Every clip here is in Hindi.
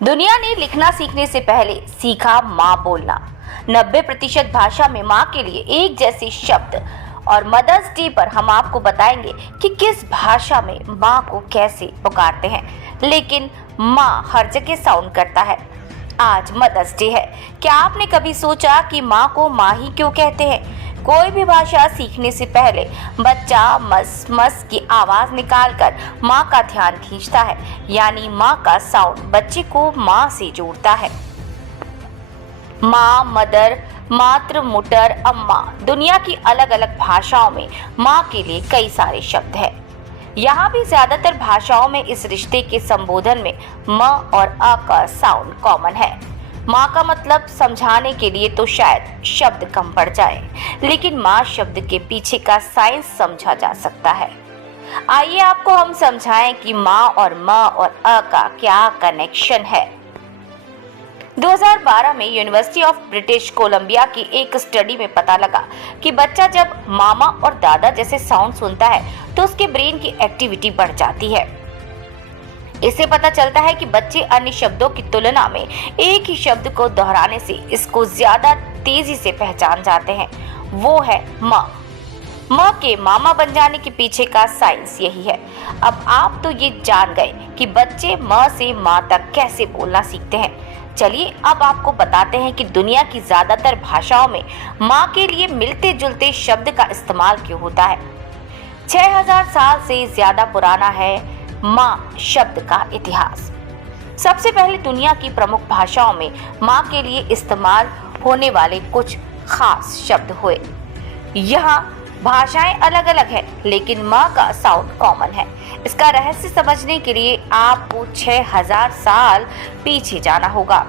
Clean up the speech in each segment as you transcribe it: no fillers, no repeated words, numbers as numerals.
दुनिया ने लिखना सीखने से पहले सीखा माँ बोलना। 90% भाषा में माँ के लिए एक जैसे शब्द। और मदर्स डे पर हम आपको बताएंगे कि किस भाषा में माँ को कैसे पुकारते हैं। लेकिन माँ हर जगह साउंड करता है। आज मदर्स डे है। क्या आपने कभी सोचा कि माँ को माँ ही क्यों कहते हैं? कोई भी भाषा सीखने से पहले बच्चा मस मस की आवाज निकालकर माँ का ध्यान खींचता है, यानी माँ का साउंड बच्चे को माँ से जोड़ता है। माँ, मदर, मातृ, मुटर, अम्मा, दुनिया की अलग अलग भाषाओं में माँ के लिए कई सारे शब्द हैं। यहाँ भी ज्यादातर भाषाओं में इस रिश्ते के संबोधन में म और अ का साउंड कॉमन है। माँ का मतलब समझाने के लिए तो शायद शब्द कम पड़ जाए, लेकिन माँ शब्द के पीछे का साइंस समझा जा सकता है। आइए आपको हम समझाएं कि माँ और म और अ का क्या कनेक्शन है। 2012 में यूनिवर्सिटी ऑफ ब्रिटिश कोलंबिया की एक स्टडी में पता लगा कि बच्चा जब मामा और दादा जैसे साउंड सुनता है तो उसके ब्रेन की एक्टिविटी बढ़ जाती है। इससे पता चलता है कि बच्चे अन्य शब्दों की तुलना में एक ही शब्द को दोहराने से इसको ज्यादा तेजी से पहचान जाते हैं। वो है माँ। माँ के मामा बन जाने के पीछे का साइंस यही है। अब आप तो ये जान गए कि बच्चे माँ से माँ तक कैसे बोलना सीखते हैं। चलिए अब आपको बताते हैं कि दुनिया की ज्यादातर भाषाओं में माँ के लिए मिलते जुलते शब्द का इस्तेमाल क्यों होता है। 6000 साल से ज्यादा पुराना है माँ शब्द का इतिहास। सबसे पहले दुनिया की प्रमुख भाषाओं में माँ के लिए इस्तेमाल होने वाले कुछ खास शब्द हुए। यहाँ भाषाएं अलग अलग हैं, लेकिन माँ का साउंड कॉमन है। इसका रहस्य समझने के लिए आपको 6000 साल पीछे जाना होगा।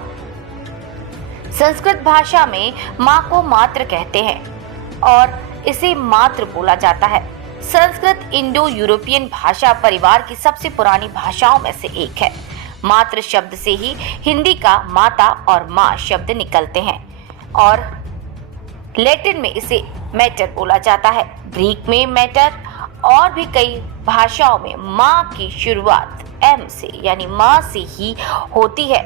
संस्कृत भाषा में माँ को मातृ कहते हैं और इसे मातृ बोला जाता है। संस्कृत इंडो यूरोपियन भाषा परिवार की सबसे पुरानी भाषाओं में से एक है। मातृ शब्द से ही हिंदी का माता और माँ शब्द निकलते हैं और लैटिन में इसे मैटर बोला जाता है। ग्रीक में मैटर और भी कई भाषाओं में माँ की शुरुआत एम से यानी माँ से ही होती है।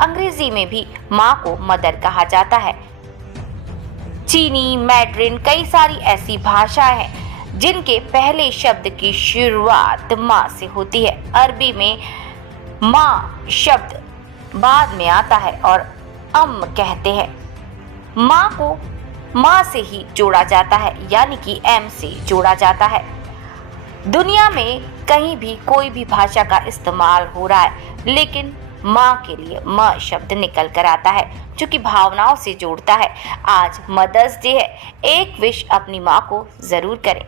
अंग्रेजी में भी माँ को मदर कहा जाता है। चीनी, मैड्रिन, कई सारी ऐसी भाषाएं हैं जिनके पहले शब्द की शुरुआत माँ से होती है। अरबी में माँ शब्द बाद में आता है और अम कहते हैं। माँ को माँ से ही जोड़ा जाता है, यानी कि एम से जोड़ा जाता है। दुनिया में कहीं भी कोई भी भाषा का इस्तेमाल हो रहा है, लेकिन माँ के लिए म शब्द निकल कर आता है, जो कि भावनाओं से जोड़ता है। आज मदर्स डे है। एक विश अपनी माँ को जरूर करें।